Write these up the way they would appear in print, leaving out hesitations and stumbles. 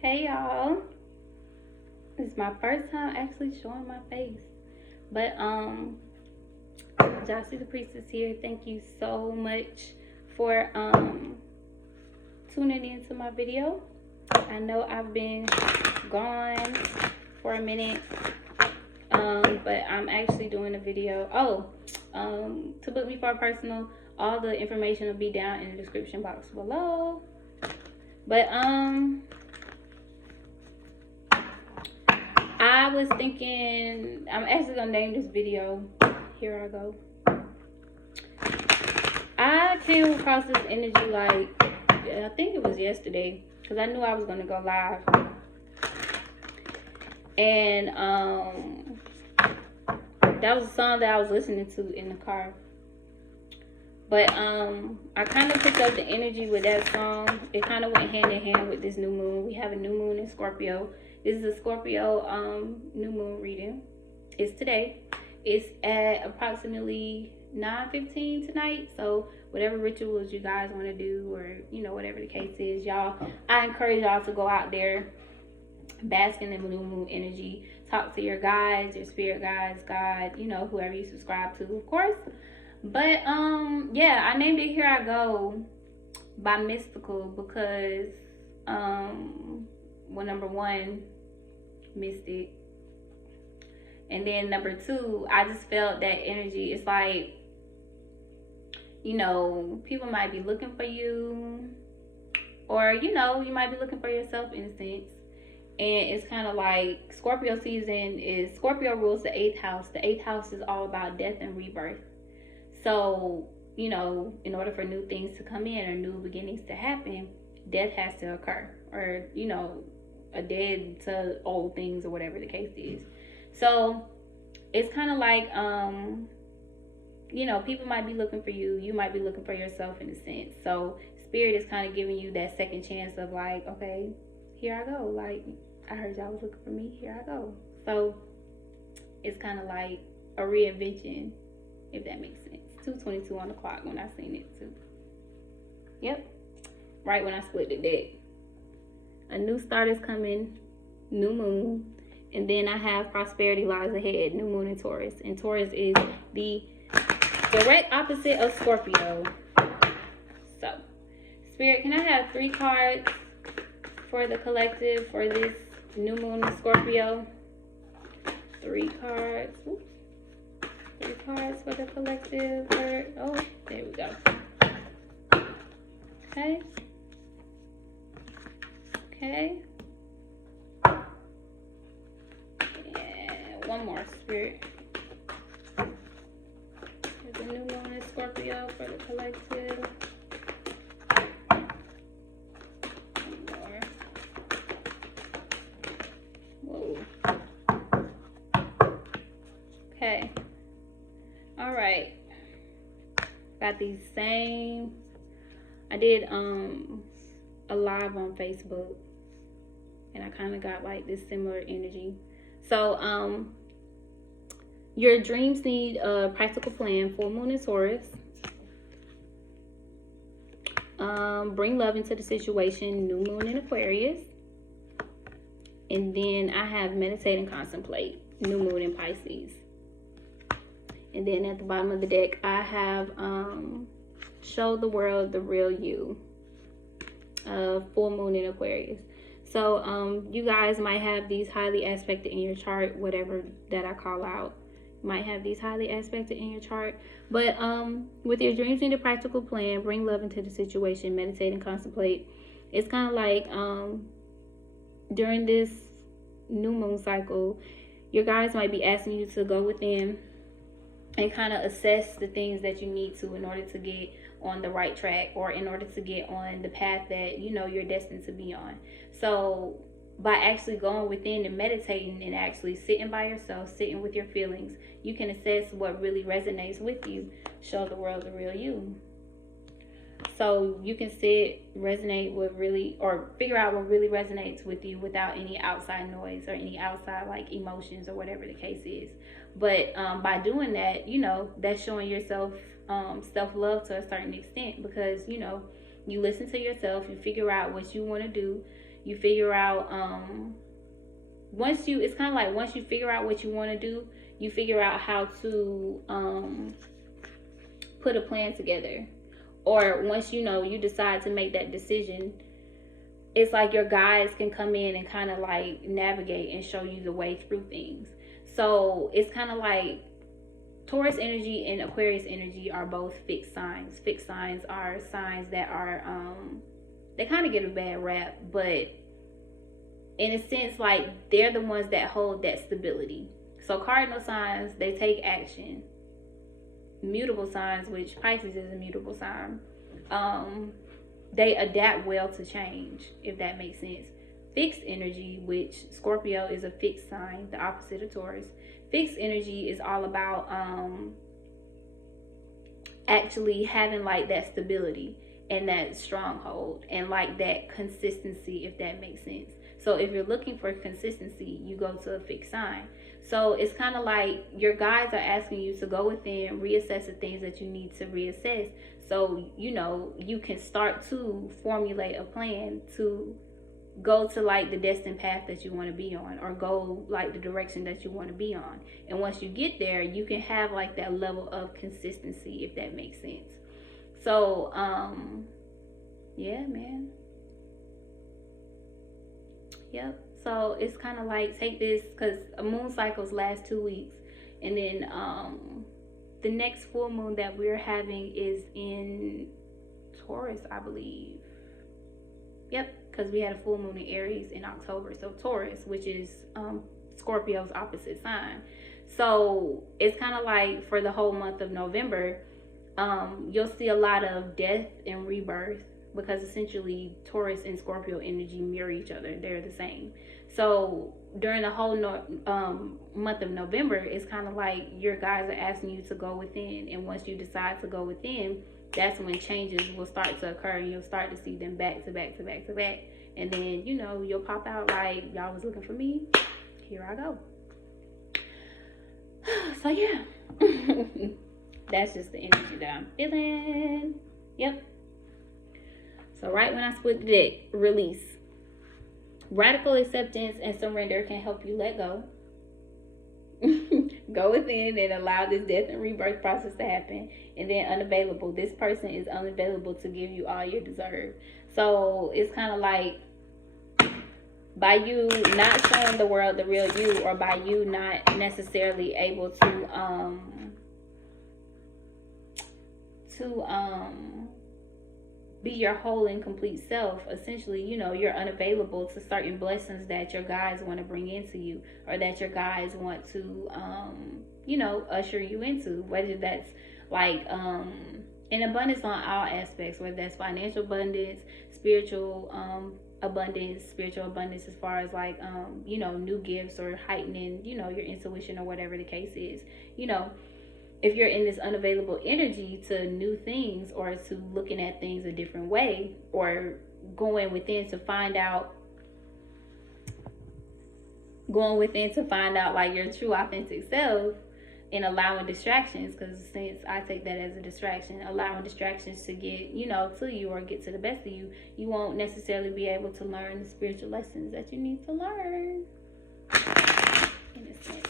Hey y'all, it's my first time actually showing my face, but y'all see the Priestess here. Thank you so much for tuning into my video. I know I've been gone for a minute, but I'm actually doing a video. To book me for a personal, all the information will be down in the description box below. But I was thinking, I'm actually gonna name this video Here I Go. I came across this energy like, I think it was yesterday, because I knew I was gonna go live. And that was a song that I was listening to in the car. But I kind of picked up the energy with that song. It kind of went hand in hand with this new moon. We have a new moon in Scorpio. This is a Scorpio new moon reading. It's today. It's at approximately 9:15 tonight. So whatever rituals you guys want to do, or whatever the case is, y'all, I encourage y'all to go out there, bask in the new moon energy. Talk to your guides, your spirit guides, God, whoever you subscribe to, of course. But yeah, I named it Here I Go by Mystical because number one, mystic, and then number two, I just felt that energy. It's like, people might be looking for you, or you might be looking for yourself in a sense. And it's kind of like Scorpio season is, Scorpio rules the 8th house. The 8th house is all about death and rebirth. So, in order for new things to come in or new beginnings to happen, death has to occur, or, a dead to old things, or whatever the case is. So it's kind of like, people might be looking for you. You might be looking for yourself in a sense. So Spirit is kind of giving you that second chance of like, okay, here I go. Like, I heard y'all was looking for me. Here I go. So it's kind of like a reinvention, if that makes sense. 2:22 on the clock when I seen it too. Yep. Right when I split the deck. A new start is coming. New moon. And then I have prosperity lies ahead. New moon in Taurus. And Taurus is the direct opposite of Scorpio. So, Spirit, can I have 3 cards for the collective for this new moon in Scorpio? 3 cards. Oops. 3 cards for the collective. Oh, there we go. Okay. Okay. And one more, Spirit. There's a new moon in Scorpio for the collective. One more. Whoa. Okay. All right, got these same. I did a live on Facebook, and I kind of got like this similar energy. So your dreams need a practical plan. Full moon in Taurus. Bring love into the situation. New moon in Aquarius. And then I have meditate and contemplate. New moon in Pisces. And then at the bottom of the deck, I have show the world the real you. Full moon in Aquarius. So you guys might have these highly aspected in your chart, whatever that I call out. You might have these highly aspected in your chart. But with your dreams need a practical plan, bring love into the situation, meditate and contemplate. It's kind of like during this new moon cycle, your guys might be asking you to go within and kind of assess the things that you need to in order to get on the right track, or in order to get on the path that you're destined to be on. So by actually going within and meditating and actually sitting by yourself, sitting with your feelings, you can assess what really resonates with you. Show the world the real you. So you can sit, resonate with really, or figure out what really resonates with you without any outside noise or any outside like emotions or whatever the case is. But by doing that, that's showing yourself self-love to a certain extent, because you listen to yourself, you figure out what you want to do, You figure out, it's kind of like once you figure out what you want to do, you figure out how to put a plan together. Or once you decide to make that decision, it's like your guides can come in and kind of like navigate and show you the way through things. So it's kind of like Taurus energy and Aquarius energy are both fixed signs. Fixed signs are signs that are they kind of get a bad rap, but in a sense, like, they're the ones that hold that stability. So cardinal signs, they take action. Mutable signs, which Pisces is a mutable sign, they adapt well to change, if that makes sense. Fixed energy, which Scorpio is a fixed sign, the opposite of Taurus. Fixed energy is all about actually having like that stability and that stronghold and like that consistency, if that makes sense. So if you're looking for consistency, you go to a fixed sign. So it's kind of like your guides are asking you to go within, reassess the things that you need to reassess. So, you can start to formulate a plan to go to like the destined path that you want to be on, or go like the direction that you want to be on. And once you get there, you can have like that level of consistency, if that makes sense. So, yeah, man. Yep. So it's kind of like, take this, because a moon cycles last 2 weeks, and then the next full moon that we're having is in Taurus, I believe. Yep, because we had a full moon in Aries in October. So Taurus, which is Scorpio's opposite sign. So it's kind of like for the whole month of November, you'll see a lot of death and rebirth, because essentially Taurus and Scorpio energy mirror each other. They're the same. So during the whole month of November, it's kind of like your guides are asking you to go within. And once you decide to go within, that's when changes will start to occur, and you'll start to see them back to back to back to back. And then, you'll pop out like, y'all was looking for me. Here I go. So yeah, that's just the energy that I'm feeling. Yep. So right when I split the deck, release. Radical acceptance and surrender can help you let go. Go within and allow this death and rebirth process to happen. And then unavailable. This person is unavailable to give you all you deserve. So it's kind of like, by you not showing the world the real you, or by you not necessarily able to be your whole and complete self, essentially, you're unavailable to certain blessings that your guides want to bring into you, or that your guides want to usher you into, whether that's like an abundance on all aspects, whether that's financial abundance, spiritual abundance as far as like new gifts, or heightening your intuition, or whatever the case is. If you're in this unavailable energy to new things, or to looking at things a different way, or going within to find out like your true authentic self, and allowing distractions, because since I take that as a distraction, allowing distractions to get to you, or get to the best of you, you won't necessarily be able to learn the spiritual lessons that you need to learn, in a sense.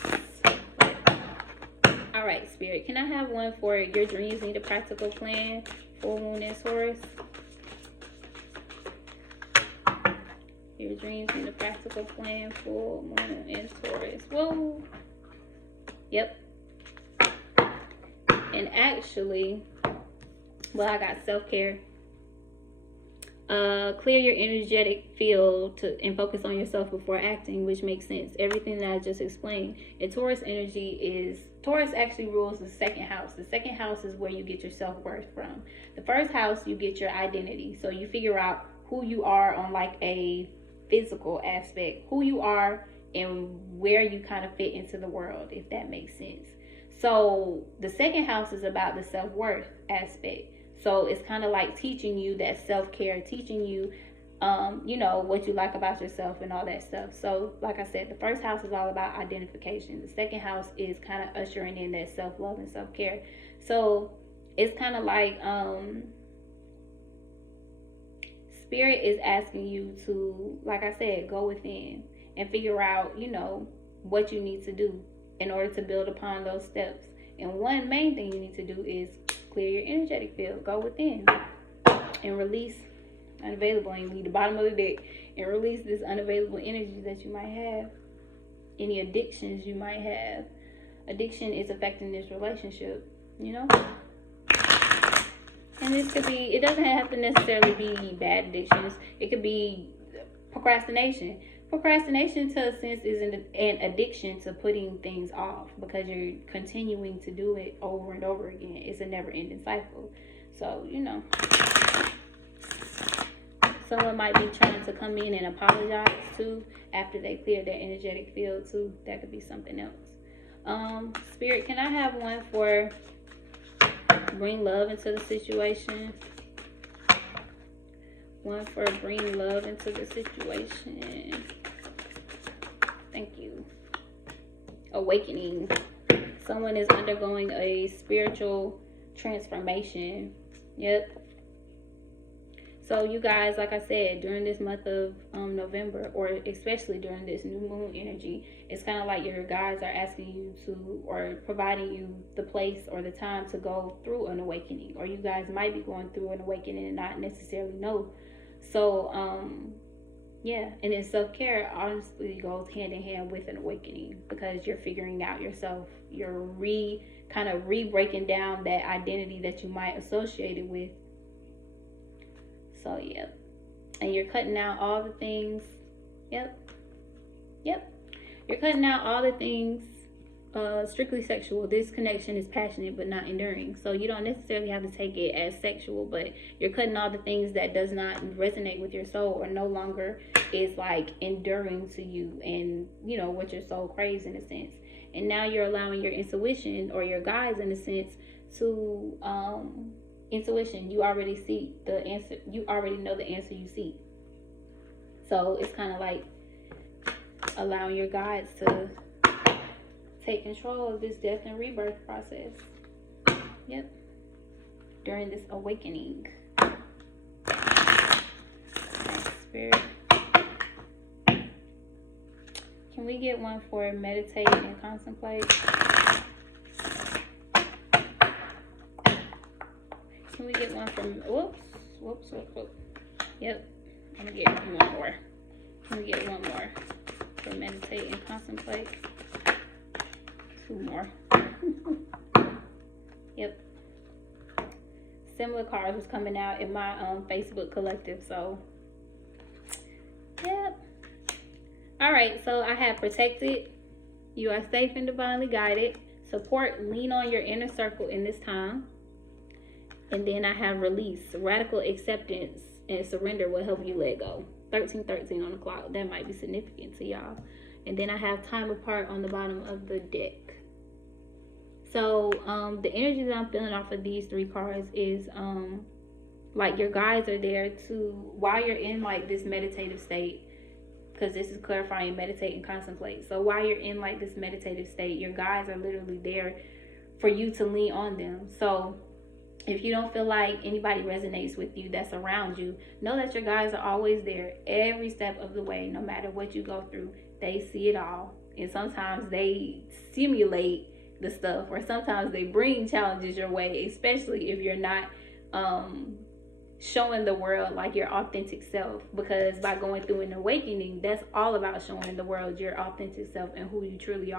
All right, Spirit, can I have one for your dreams need a practical plan, full moon in Taurus? Your dreams need a practical plan, full moon in Taurus. Whoa. Yep. And actually, I got self-care. Clear your energetic field and focus on yourself before acting, which makes sense. Everything that I just explained. And Taurus actually rules the second house. The second house is where you get your self-worth from. The first house, you get your identity. So you figure out who you are on like a physical aspect, who you are and where you kind of fit into the world, if that makes sense. So the second house is about the self-worth aspect. So it's kind of like teaching you that self-care, teaching you, what you like about yourself and all that stuff. So like I said, the first house is all about identification. The second house is kind of ushering in that self-love and self-care. So it's kind of like Spirit is asking you to, like I said, go within and figure out, what you need to do in order to build upon those steps. And one main thing you need to do is clear your energetic field. Go within and release unavailable. And leave the bottom of the deck and release this unavailable energy that you might have. Any addictions you might have. Addiction is affecting this relationship, And this could be, it doesn't have to necessarily be bad addictions. It could be procrastination. Procrastination, to a sense, is an addiction to putting things off because you're continuing to do it over and over again. It's a never-ending cycle. So, someone might be trying to come in and apologize too after they clear their energetic field too. That could be something else. Spirit, can I have one for bring love into the situation? One for bring love into the situation. Thank you. Awakening. Someone is undergoing a spiritual transformation. Yep. So you guys, like I said, during this month of November, or especially during this new moon energy, it's kind of like your guides are asking you to, or providing you the place or the time to go through an awakening. Or you guys might be going through an awakening and not necessarily know. So, yeah. And then self-care honestly goes hand in hand with an awakening, because you're figuring out yourself. You're re-breaking down that identity that you might associate it with. So, yep. And you're cutting out all the things. Yep. You're cutting out all the things strictly sexual. This connection is passionate but not enduring. So you don't necessarily have to take it as sexual, but you're cutting all the things that does not resonate with your soul or no longer is like enduring to you and, what your soul craves in a sense. And now you're allowing your intuition or your guides in a sense to intuition. You already see the answer. You already know the answer you seek. So it's kind of like allowing your guides to take control of this death and rebirth process. Yep. During this awakening. Spirit. Can we get one for meditate and contemplate? Can we get one from, whoops. Yep, I'm gonna get one more. Can we get one more for meditate and contemplate? Two more. Yep. Similar cards was coming out in my Facebook collective, so yep. All right, so I have protected. You are safe and divinely guided. Support, lean on your inner circle in this time. And then I have release. Radical acceptance and surrender will help you let go. 1313 on the clock. That might be significant to y'all. And then I have time apart on the bottom of the deck. So the energy that I'm feeling off of these three cards is like your guides are there to, while you're in like this meditative state, because this is clarifying, meditate and contemplate. So while you're in like this meditative state, your guides are literally there for you to lean on them. So if you don't feel like anybody resonates with you that's around you, know that your guides are always there every step of the way. No matter what you go through, they see it all. And sometimes they simulate the stuff, or sometimes they bring challenges your way, especially if you're not showing the world like your authentic self. Because by going through an awakening, that's all about showing the world your authentic self and who you truly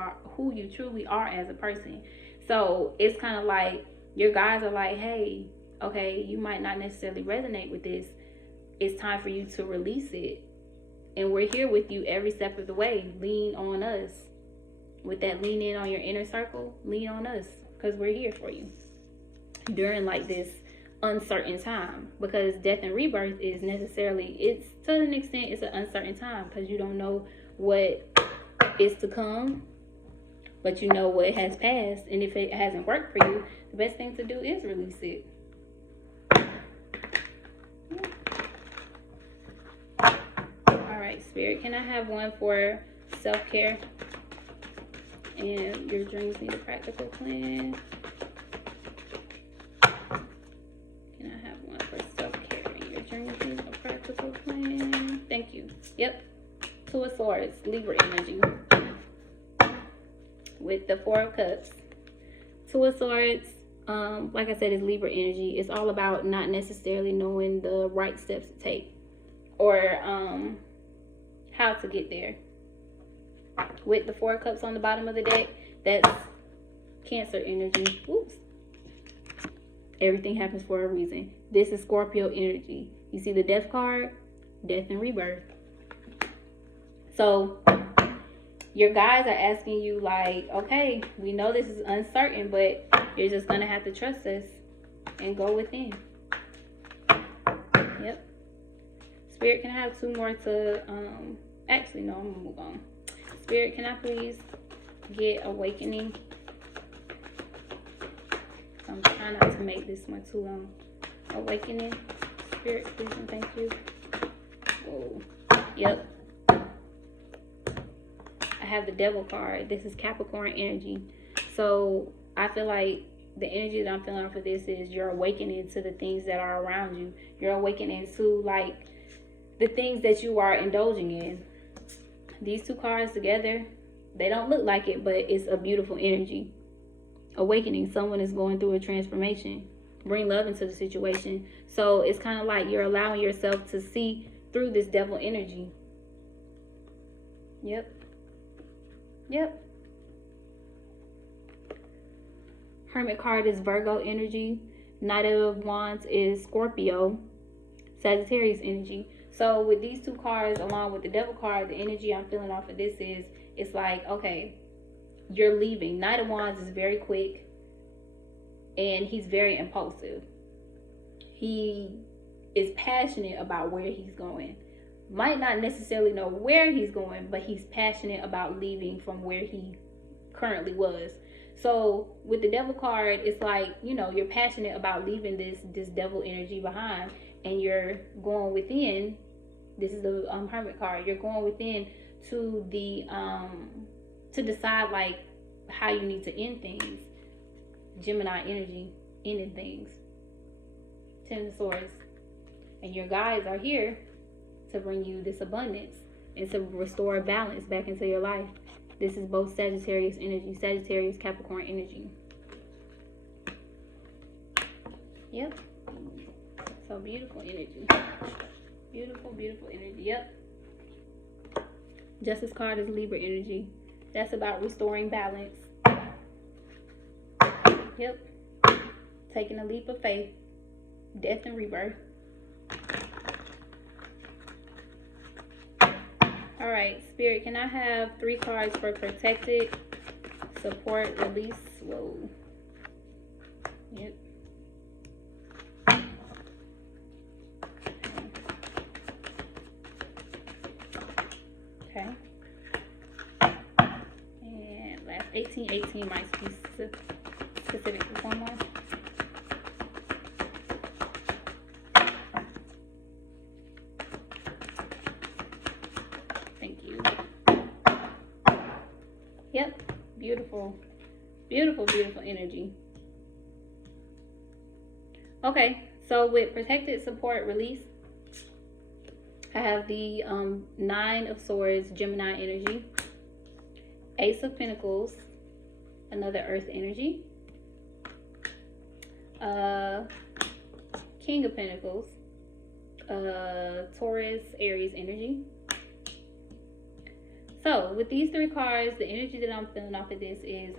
are as a person. So it's kind of like your guides are like, hey, okay, you might not necessarily resonate with this. It's time for you to release it. And we're here with you every step of the way. Lean on us. With that, lean in on your inner circle. Lean on us, because we're here for you during like this uncertain time. Because death and rebirth is necessarily, it's to an extent, it's an uncertain time, because you don't know what is to come, but you know what has passed. And if it hasn't worked for you, the best thing to do is release it. All right, Spirit, can I have one for self-care? And your dreams need a practical plan. Can I have one for self-care and your dreams need a practical Yep. Two of Swords, Libra energy. With the Four of Cups. Two of Swords, like I said, is Libra energy. It's all about not necessarily knowing the right steps to take or how to get there. With the Four of Cups on the bottom of the deck, that's Cancer energy. Oops. Everything happens for a reason. This is Scorpio energy. You see the Death card? Death and rebirth. So your guides are asking you like, okay, we know this is uncertain, but you're just going to have to trust us and go within. Yep. Spirit, can I have two more to, actually, no, I'm going to move on. Spirit, can I please get Awakening? I'm trying not to make this one too long. Awakening. Spirit, please and thank you. Whoa. Yep. I have the Devil card. This is Capricorn energy. So I feel like the energy that I'm feeling for this is you're awakening to the things that are around you. You're awakening to like the things that you are indulging in. These two cards together, they don't look like it, but it's a beautiful energy. Awakening, someone is going through a transformation. Bring love into the situation. So it's kind of like you're allowing yourself to see through this Devil energy. Yep. Yep. Hermit card is Virgo energy. Knight of Wands is Scorpio, Sagittarius energy. So with these two cards, along with the Devil card, the energy I'm feeling off of this is, it's like, okay, you're leaving. Knight of Wands is very quick and he's very impulsive. He is passionate about where he's going. Might not necessarily know where he's going, but he's passionate about leaving from where he currently was. So with the Devil card, it's like, you know, you're passionate about leaving this Devil energy behind and you're going within. This is the Hermit card. You're going within to the to decide like how you need to end things. Gemini energy, ending things. Ten of Swords. And your guides are here to bring you this abundance and to restore balance back into your life. This is both Sagittarius energy, Sagittarius, Capricorn energy. Yep. So beautiful energy. Beautiful, beautiful energy. Yep. Justice card is Libra energy. That's about restoring balance. Yep. Taking a leap of faith. Death and rebirth. Alright, Spirit, can I have 3 cards for protected, support, release? Whoa. Yep. Okay. And last 18 might be specific to someone. Thank you. Yep. Beautiful. Beautiful, beautiful energy. Okay. So with protected, support, release, I have the 9 of Swords, Gemini energy. Ace of Pentacles, another Earth energy. King of Pentacles, Taurus, Aries energy. So with these 3 cards, the energy that I'm feeling off of this is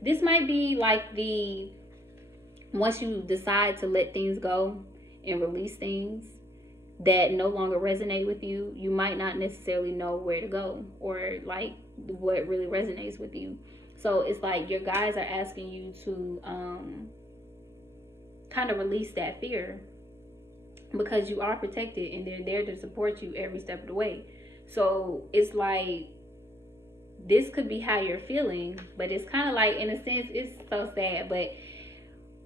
this might be like the once you decide to let things go and release things that no longer resonate with you, you might not necessarily know where to go or like what really resonates with you. So it's like your guides are asking you to kind of release that fear, because you are protected and they're there to support you every step of the way. So it's like this could be how you're feeling, but it's kind of like, in a sense, it's so sad, but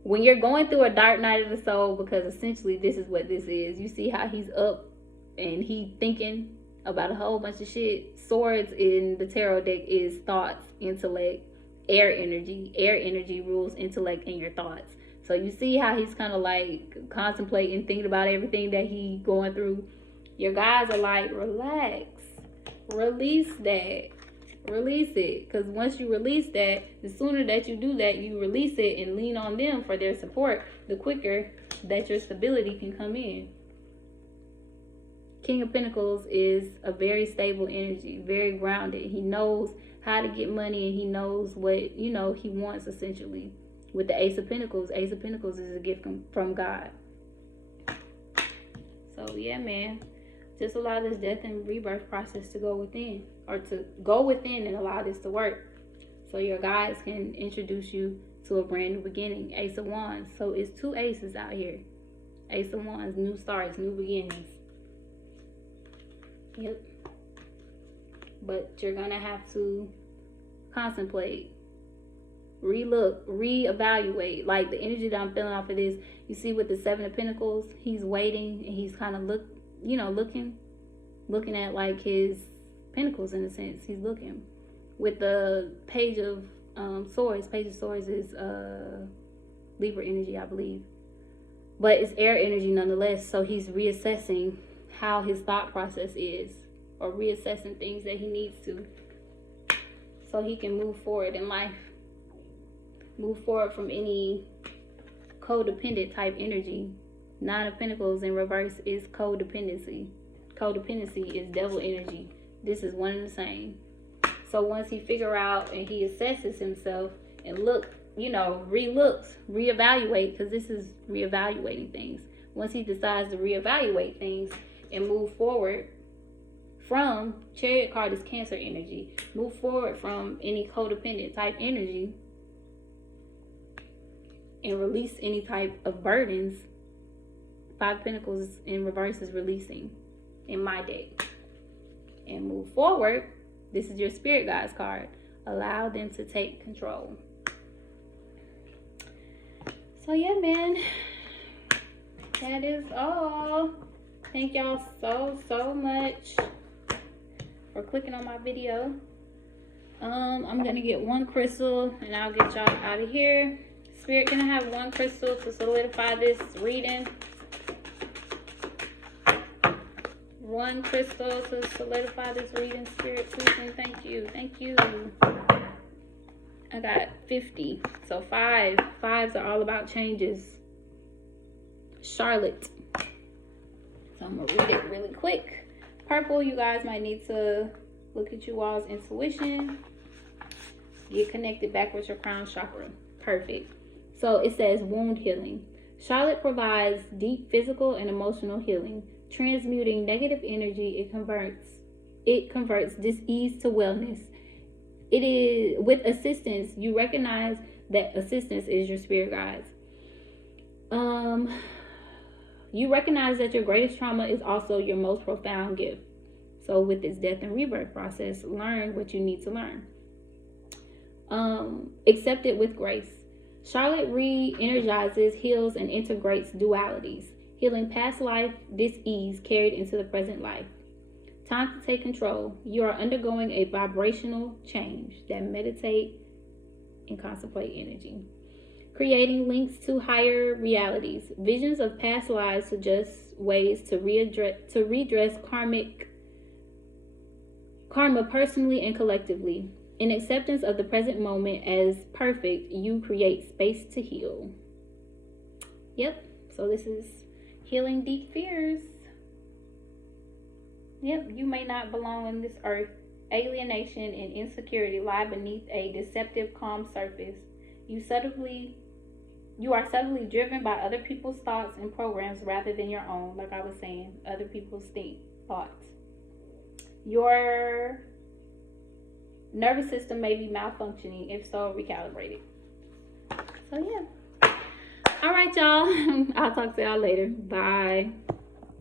when you're going through a dark night of the soul, because essentially this is what this is. You see how he's up and he thinking about a whole bunch of shit. Swords in the tarot deck is thoughts, intellect, air energy. Air energy rules intellect and your thoughts. So you see how he's kind of like contemplating, thinking about everything that he going through. Your guys are like, relax, release that, release it. Because once you release that, the sooner that you do that, you release it and lean on them for their support, the quicker that your stability can come in. King of Pentacles is a very stable energy, very grounded. He knows how to get money, and he knows what, you know, he wants essentially. With the Ace of Pentacles is a gift from God. So yeah, man, just allow this death and rebirth process to go within, or to go within and allow this to work, so your guides can introduce you to a brand new beginning. Ace of Wands. So it's 2 aces out here. Ace of Wands, new starts, new beginnings. Yep. But you're gonna have to contemplate, relook, reevaluate. Like the energy that I'm feeling off of this, you see with the 7 of Pentacles, he's waiting and he's kind of looking at like his pentacles in a sense. He's looking. With the Page of Swords, Page of Swords is Libra energy, I believe, but it's air energy nonetheless. So he's reassessing how his thought process is, or reassessing things that he needs to, so he can move forward in life, move forward from any codependent type energy. 9 of Pentacles in reverse is codependency. Codependency is devil energy. This is one and the same. So once he figure out and he assesses himself and relooks, reevaluate, because this is reevaluating things. Once he decides to reevaluate things and move forward from, Chariot card is Cancer energy, move forward from any codependent type energy and release any type of burdens. 5 of Pentacles in reverse is releasing in my deck. And move forward. This is your Spirit Guides card. Allow them to take control. So yeah, man, that is all. Thank y'all so much for clicking on my video. I'm gonna get one crystal and I'll get y'all out of here. Spirit, can I have one crystal to solidify this reading? One crystal to solidify this reading, Spirit, please, and thank you. Thank you. I got 50. So 5. 5s are all about changes. Charlotte. So I'm going to read it really quick. Purple, you guys might need to look at you all's intuition. Get connected back with your crown chakra. Perfect. So it says wound healing. Charlotte provides deep physical and emotional healing. Transmuting negative energy, it converts dis-ease to wellness. It is with assistance. You recognize that assistance is your spirit guides. You recognize that your greatest trauma is also your most profound gift. So with this death and rebirth process, learn what you need to learn. Accept it with grace. Charlotte re-energizes, heals, and integrates dualities, healing past life dis-ease carried into the present life. Time to take control. You are undergoing a vibrational change. That meditate and contemplate energy. Creating links to higher realities. Visions of past lives suggest ways to redress karma personally and collectively. In acceptance of the present moment as perfect, you create space to heal. Yep, so this is healing deep fears. Yep, you may not belong on this earth. Alienation and insecurity lie beneath a deceptive, calm surface. You are subtly driven by other people's thoughts and programs rather than your own. Like I was saying, other people's thoughts. Your nervous system may be malfunctioning. If so, recalibrate it. So yeah. All right, y'all. I'll talk to y'all later. Bye.